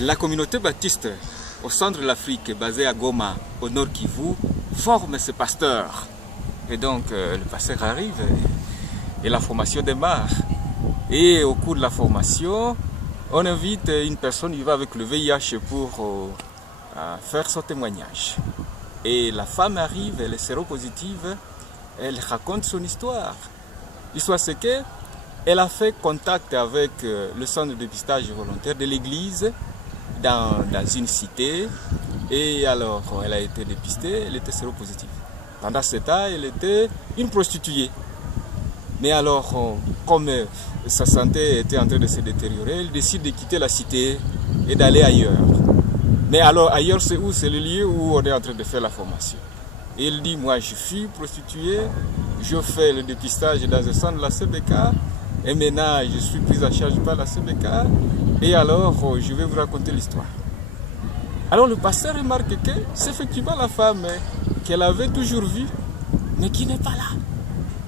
La communauté baptiste au centre de l'Afrique, basée à Goma, au nord Kivu, forme ce pasteur. Et donc le pasteur arrive et la formation démarre. Et au cours de la formation, on invite une personne qui va avec le VIH pour faire son témoignage. Et la femme arrive, elle est séropositive, elle raconte son histoire. L'histoire c'est qu'elle a fait contact avec le centre de dépistage volontaire de l'église dans une cité. Et alors, elle a été dépistée, elle était séropositive. Pendant ce temps, elle était une prostituée. Mais alors, comme sa santé était en train de se détériorer, elle décide de quitter la cité et d'aller ailleurs. Mais alors, ailleurs, c'est où? C'est le lieu où on est en train de faire la formation. Et elle dit, moi, je suis prostituée, je fais le dépistage dans un centre de la CBK, et maintenant, je suis prise en charge par la CBK, et alors, je vais vous raconter l'histoire. Alors, le pasteur remarque que c'est effectivement la femme qu'elle avait toujours vue, mais qui n'est pas là.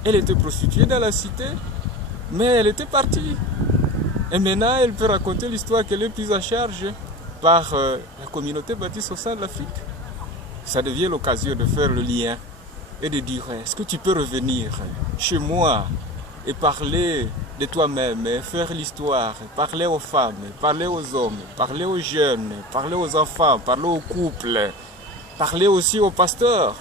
Elle était prostituée dans la cité, mais elle était partie. Et maintenant, elle peut raconter l'histoire qu'elle est prise en charge par la communauté baptiste au sein de l'Afrique. Ça devient l'occasion de faire le lien et de dire, est-ce que tu peux revenir chez moi et parler de toi-même, faire l'histoire, parler aux femmes, parler aux hommes, parler aux jeunes, parler aux enfants, parler aux couples, parler aussi aux pasteurs.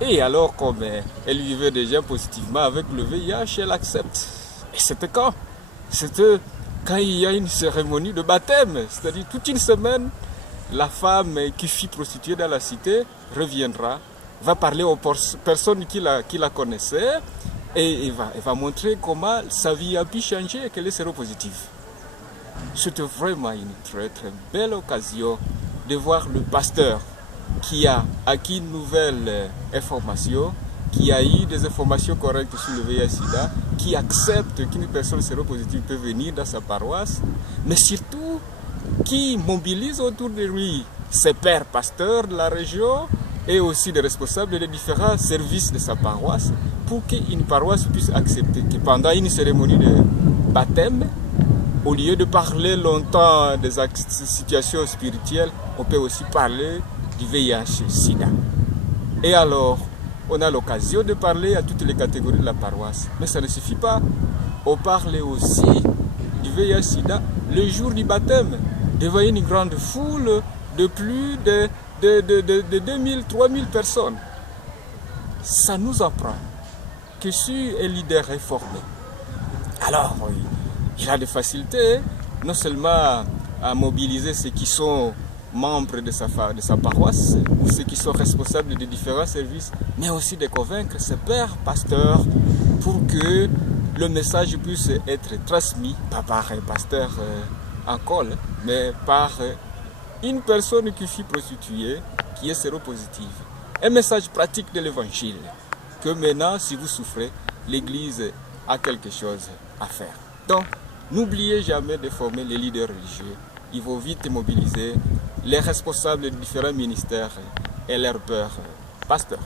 Et alors, comme elle vivait déjà positivement avec le VIH, elle accepte. Et c'était quand? C'était quand il y a une cérémonie de baptême. C'est-à-dire toute une semaine, la femme qui fut prostituée dans la cité reviendra, va parler aux personnes qui la connaissaient et elle va montrer comment sa vie a pu changer et qu'elle est séropositive. C'était vraiment une très très belle occasion de voir le pasteur qui a acquis une nouvelle information, qui a eu des informations correctes sur le VIH-Sida, qui accepte qu'une personne séropositive peut venir dans sa paroisse, mais surtout qui mobilise autour de lui ses pères pasteurs de la région et aussi des responsables des différents services de sa paroisse pour qu'une paroisse puisse accepter que pendant une cérémonie de baptême, au lieu de parler longtemps des situations spirituelles, on peut aussi parler du VIH-Sida. Et alors, on a l'occasion de parler à toutes les catégories de la paroisse. Mais ça ne suffit pas. On parle aussi du VIH-Sida le jour du baptême, devant une grande foule de plus de 2000, 3000 personnes. Ça nous apprend que si un leader est formé, alors il a des facilités, non seulement à mobiliser ceux qui sont membres de sa paroisse ou ceux qui sont responsables des différents services, mais aussi de convaincre ses pères pasteurs pour que le message puisse être transmis, pas par un pasteur en col, mais par une personne qui fut prostituée, qui est séropositive. Un message pratique de l'évangile, que maintenant, si vous souffrez, l'Église a quelque chose à faire. Donc, n'oubliez jamais de former les leaders religieux. Il faut vite mobiliser les responsables des différents ministères et leurs pères pasteurs.